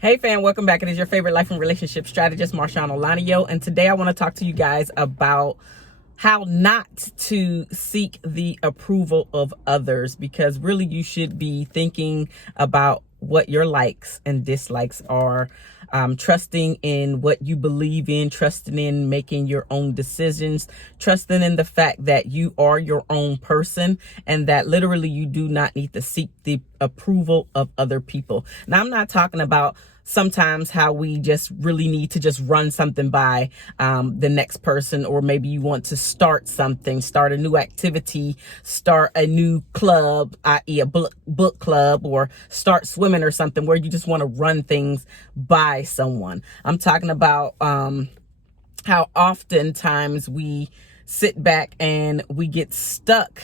Hey fam, welcome back. It is your favorite life and relationship strategist, MarshaunO, and today I want to talk to you guys about how not to seek the approval of others, because really you should be thinking about what your likes and dislikes are, trusting in what you believe in, trusting in making your own decisions, trusting in the fact that you are your own person and that literally you do not need to seek the approval of other people. Now, I'm not talking about sometimes how we just really need to just run something by the next person, or maybe you want to start something, start a new activity, start a new club, i.e. a book club, or start swimming or something where you just want to run things by someone. I'm talking about how oftentimes we sit back and we get stuck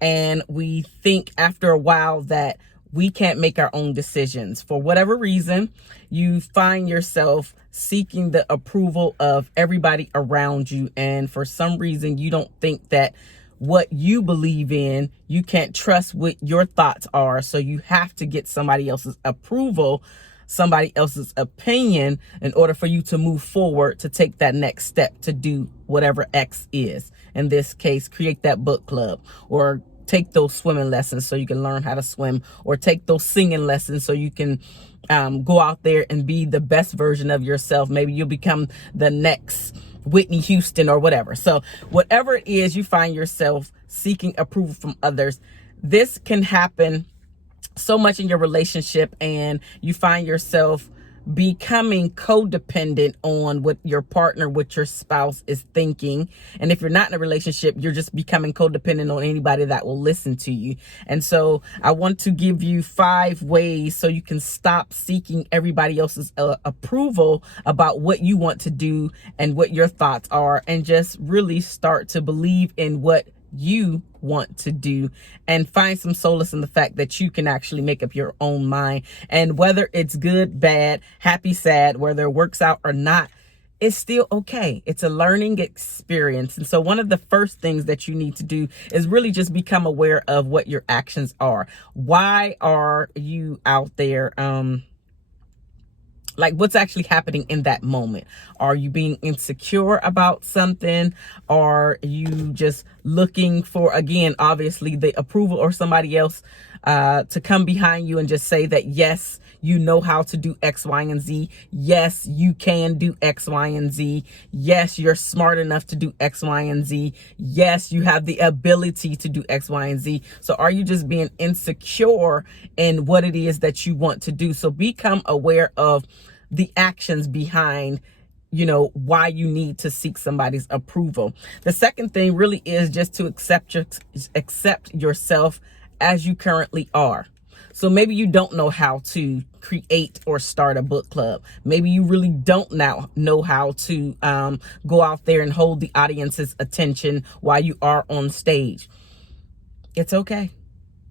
and we think after a while that we can't make our own decisions. For whatever reason, you find yourself seeking the approval of everybody around you. And for some reason, you don't think that what you believe in, you can't trust what your thoughts are. So you have to get somebody else's approval, somebody else's opinion in order for you to move forward, to take that next step, to do whatever X is. In this case, create that book club, or take those swimming lessons so you can learn how to swim, or take those singing lessons so you can go out there and be the best version of yourself. Maybe you'll become the next Whitney Houston or whatever. So whatever it is, you find yourself seeking approval from others. This can happen so much in your relationship, and you find yourself becoming codependent on what your partner, what your spouse is thinking. And if you're not in a relationship, you're just becoming codependent on anybody that will listen to you. And so I want to give you 5 ways so you can stop seeking everybody else's approval about what you want to do and what your thoughts are, and just really start to believe in what you want to do, and find some solace in the fact that you can actually make up your own mind. And whether it's good, bad, happy, sad, whether it works out or not, it's still okay. It's a learning experience. And so one of the first things that you need to do is really just become aware of what your actions are. Why are you out there? Like, what's actually happening in that moment? Are you being insecure about something? Are you just looking for, again, obviously the approval or somebody else to come behind you and just say that, yes, you know how to do X, Y, and Z. Yes, you can do X, Y, and Z. Yes, you're smart enough to do X, Y, and Z. Yes, you have the ability to do X, Y, and Z. So are you just being insecure in what it is that you want to do? So become aware of the actions behind, why you need to seek somebody's approval. The second thing really is just to accept yourself as you currently are. So maybe you don't know how to create or start a book club. Maybe you really don't now know how to go out there and hold the audience's attention while you are on stage. It's okay.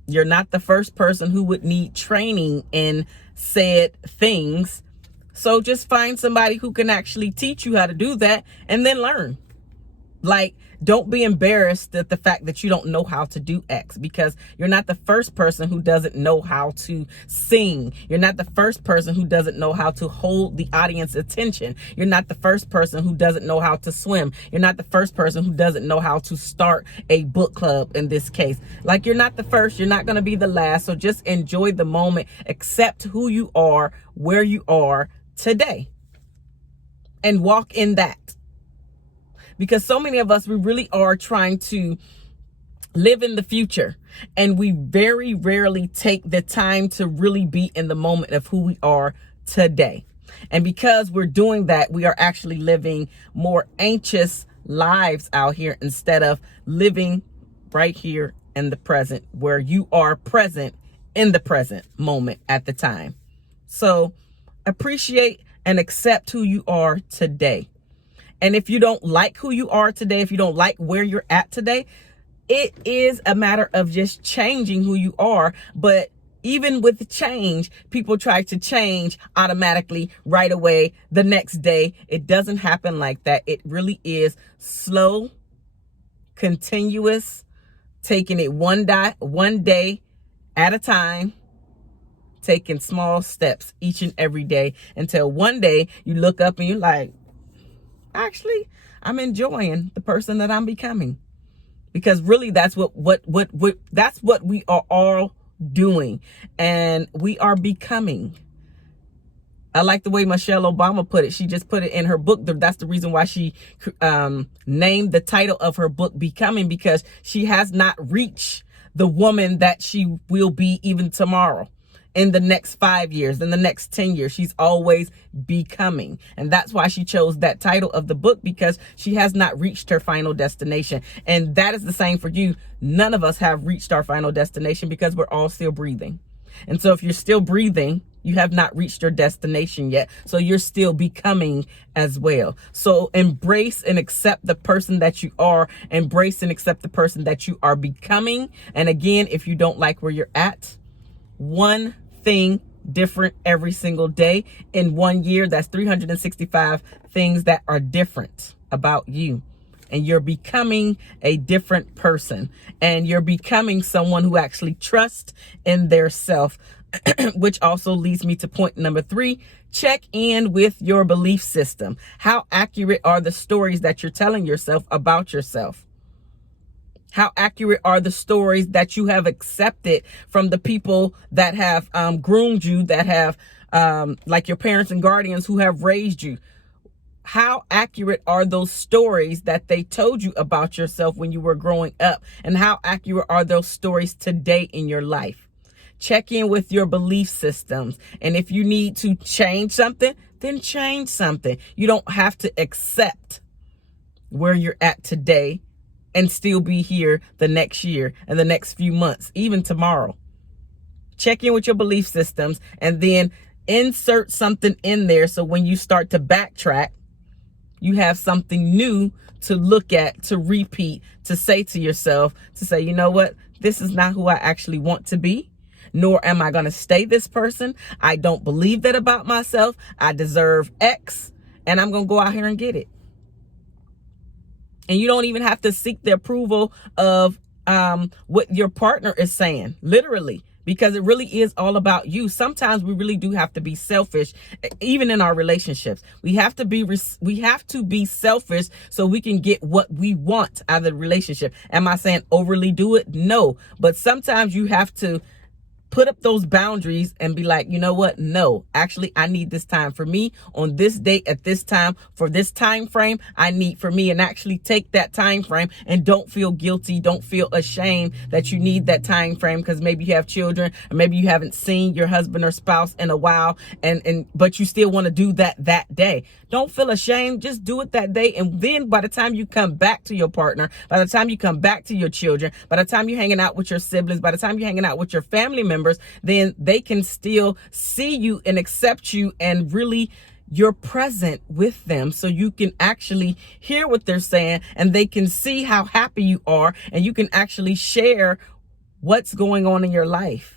You're not the first person who would need training in said things. So just find somebody who can actually teach you how to do that, and then learn. Like, don't be embarrassed at the fact that you don't know how to do X, because you're not the first person who doesn't know how to sing. You're not the first person who doesn't know how to hold the audience attention. You're not the first person who doesn't know how to swim. You're not the first person who doesn't know how to start a book club in this case. Like, you're not the first, you're not going to be the last. So just enjoy the moment, accept who you are, where you are today, and walk in that. Because so many of us, we really are trying to live in the future, and we very rarely take the time to really be in the moment of who we are today. And because we're doing that, we are actually living more anxious lives out here instead of living right here in the present, where you are present in the present moment at the time. So appreciate and accept who you are today. And if you don't like who you are today, if you don't like where you're at today, it is a matter of just changing who you are. But even with change, people try to change automatically right away the next day. It doesn't happen like that. It really is slow, continuous, taking it one day at a time, taking small steps each and every day until one day you look up and you're like, actually, I'm enjoying the person that I'm becoming. Because really that's what that's what we are all doing, and we are becoming. I like the way Michelle Obama put it. She just put it in her book. That's the reason why she named the title of her book Becoming, because she has not reached the woman that she will be even tomorrow, in the next 5 years, in the next 10 years. She's always becoming. And that's why she chose that title of the book, because she has not reached her final destination. And that is the same for you. None of us have reached our final destination because we're all still breathing. And so if you're still breathing, you have not reached your destination yet. So you're still becoming as well. So embrace and accept the person that you are. Embrace and accept the person that you are becoming. And again, if you don't like where you're at, one thing different every single day. In 1 year, that's 365 things that are different about you. And you're becoming a different person. And you're becoming someone who actually trusts in their self, which also leads me to point number 3. Check in with your belief system. How accurate are the stories that you're telling yourself about yourself? How accurate are the stories that you have accepted from the people that have groomed you, that have like your parents and guardians who have raised you? How accurate are those stories that they told you about yourself when you were growing up? And how accurate are those stories today in your life? Check in with your belief systems. And if you need to change something, then change something. You don't have to accept where you're at today and still be here the next year and the next few months, even tomorrow. Check in with your belief systems and then insert something in there, so when you start to backtrack, you have something new to look at, to repeat, to say to yourself, to say, you know what, this is not who I actually want to be, nor am I going to stay this person. I don't believe that about myself. I deserve X, and I'm going to go out here and get it. And you don't even have to seek the approval of what your partner is saying, literally, because it really is all about you. Sometimes we really do have to be selfish, even in our relationships. We have to be selfish so we can get what we want out of the relationship. Am I saying overly do it? No, but sometimes you have to put up those boundaries and be like, you know what? No, actually, I need this time for me on this date at this time for this time frame. I need for me, and actually take that time frame, and don't feel guilty. Don't feel ashamed that you need that time frame because maybe you have children, or maybe you haven't seen your husband or spouse in a while, but you still want to do that day. Don't feel ashamed. Just do it that day. And then by the time you come back to your partner, by the time you come back to your children, by the time you're hanging out with your siblings, by the time you're hanging out with your family members, then they can still see you and accept you, and really you're present with them, so you can actually hear what they're saying, and they can see how happy you are, and you can actually share what's going on in your life.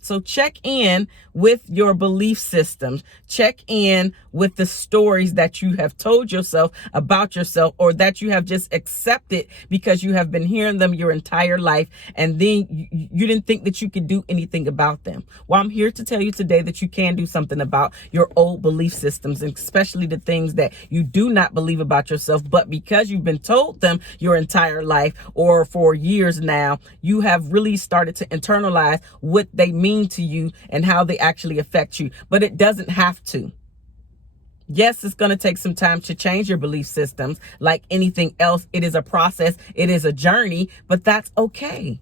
So check in with your belief systems. Check in with the stories that you have told yourself about yourself, or that you have just accepted because you have been hearing them your entire life, and then you didn't think that you could do anything about them. Well, I'm here to tell you today that you can do something about your old belief systems, and especially the things that you do not believe about yourself, but because you've been told them your entire life or for years now, you have really started to internalize what they mean to you and how they actually affect you. But it doesn't have to. Yes, it's going to take some time to change your belief systems. Like anything else, it is a process. It is a journey, but that's okay.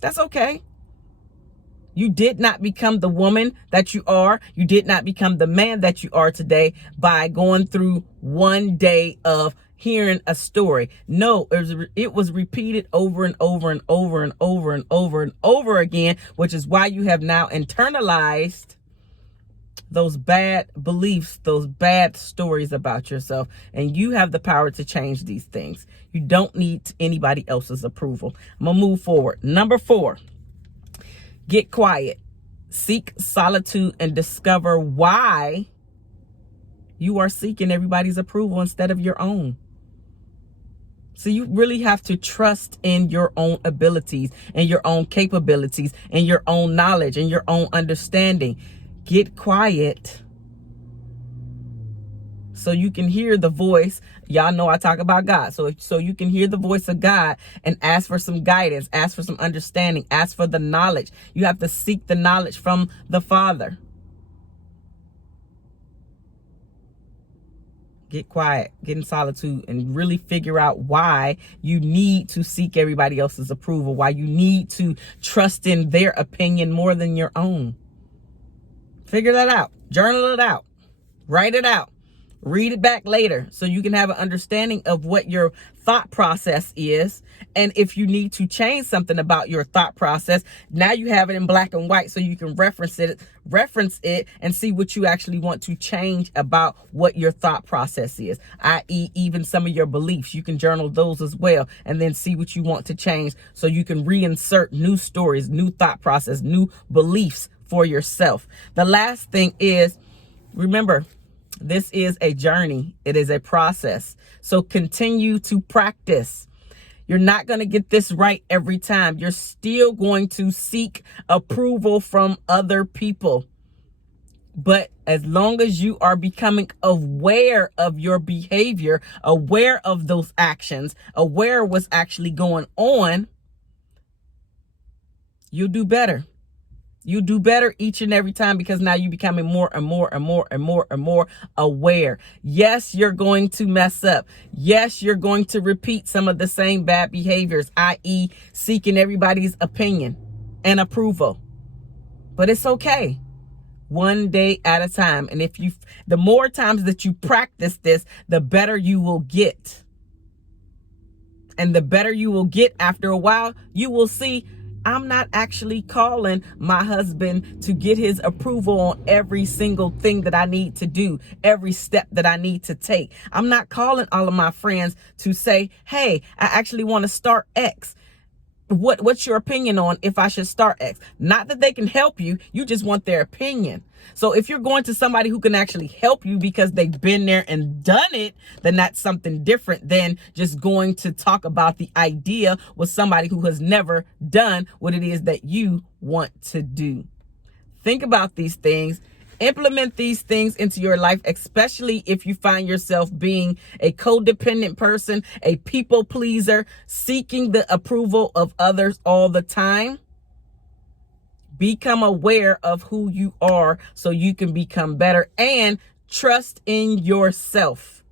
That's okay. You did not become the woman that you are. You did not become the man that you are today by going through one day of hearing a story. No, it was repeated over and over and over and over and over and over again, which is why you have now internalized those bad beliefs, those bad stories about yourself. And you have the power to change these things. You don't need anybody else's approval. I'm gonna move forward. Number 4, get quiet, seek solitude, and discover why you are seeking everybody's approval instead of your own. So you really have to trust in your own abilities and your own capabilities and your own knowledge and your own understanding. Get quiet so you can hear the voice. Y'all know I talk about God. So you can hear the voice of God and ask for some guidance, ask for some understanding, ask for the knowledge. You have to seek the knowledge from the Father. Get quiet, get in solitude, and really figure out why you need to seek everybody else's approval, why you need to trust in their opinion more than your own. Figure that out. Journal it out. Write it out. Read it back later so you can have an understanding of what your thought process is. And if you need to change something about your thought process, now you have it in black and white so you can reference it and see what you actually want to change about what your thought process is, i.e. even some of your beliefs. You can journal those as well and then see what you want to change so you can reinsert new stories, new thought process, new beliefs for yourself. The last thing is, remember, this is a journey. It is a process. So continue to practice. You're not going to get this right every time. You're still going to seek approval from other people. But as long as you are becoming aware of your behavior, aware of those actions, aware of what's actually going on, you'll do better. You do better each and every time because now you're becoming more and more and more and more and more aware. Yes, you're going to mess up. Yes, you're going to repeat some of the same bad behaviors, i.e. seeking everybody's opinion and approval. But it's okay. One day at a time. And the more times that you practice this, the better you will get. And the better you will get after a while, you will see, I'm not actually calling my husband to get his approval on every single thing that I need to do, every step that I need to take. I'm not calling all of my friends to say, hey, I actually want to start X. What's your opinion on if I should start X? Not that they can help you. You just want their opinion. So if you're going to somebody who can actually help you because they've been there and done it, then that's something different than just going to talk about the idea with somebody who has never done what it is that you want to do. Think about these things. Implement these things into your life, especially if you find yourself being a codependent person, a people pleaser, seeking the approval of others all the time. Become aware of who you are so you can become better, and trust in yourself.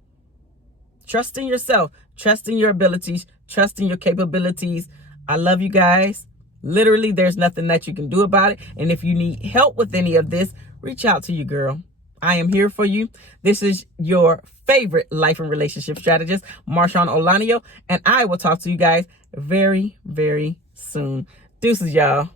Trust in yourself. Trust in your abilities. Trust in your capabilities. I love you guys. Literally, there's nothing that you can do about it. And if you need help with any of this, reach out to you, girl. I am here for you. This is your favorite life and relationship strategist, MarshaunO, and I will talk to you guys very, very soon. Deuces, y'all.